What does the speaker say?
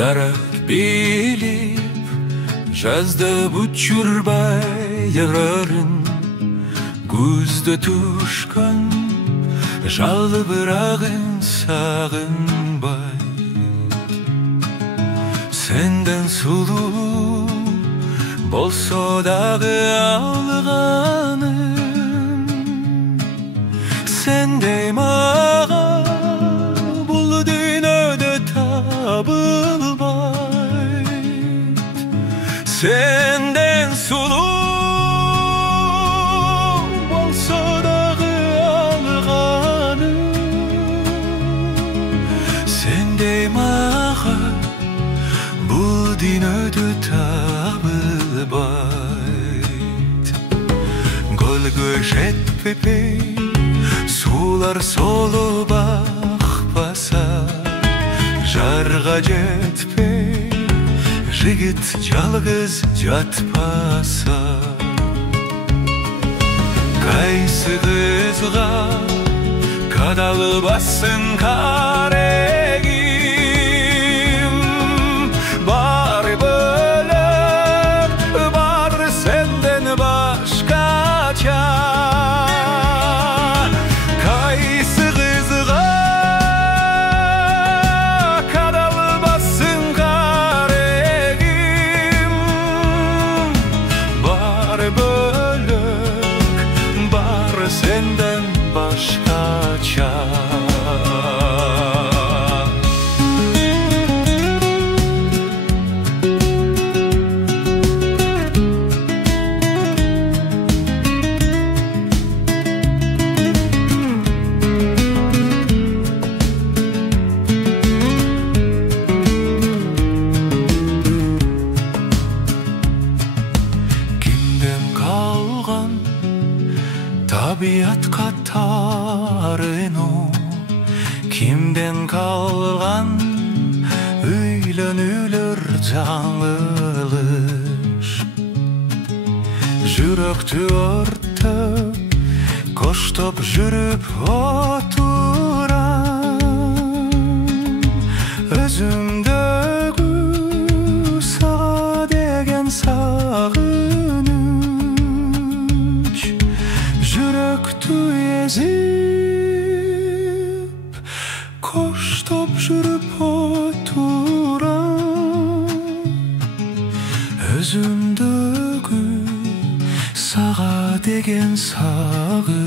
Darak bilip жазда бұт жүрбай ярарын көзді түшкін жалы бірағын сағынбай сенден сұлу болса дағы алғаным сендей маға бұл дүниеде табылмай сенден сұлу болса дағы алғаным сендей маға бұл дүниеде табылмайды гүлге жетпей сулар солып ақпаса жарға жетпей жігіт жалғыз жатпаса қайсы қызға қадалбасын қарегім бар бөлек бар сенден башқача қайсы қызға қадалбасын қарегім бар бөлек бар сенден башқача табиатқа тарыну кимден қалған үйленулер жаңылыш жүректі өртеп коштап жүріп отырам өзімдегі саға деген сағыныш жүректі езіп коштап жүріп отырам өзімдегі саға деген сағыныш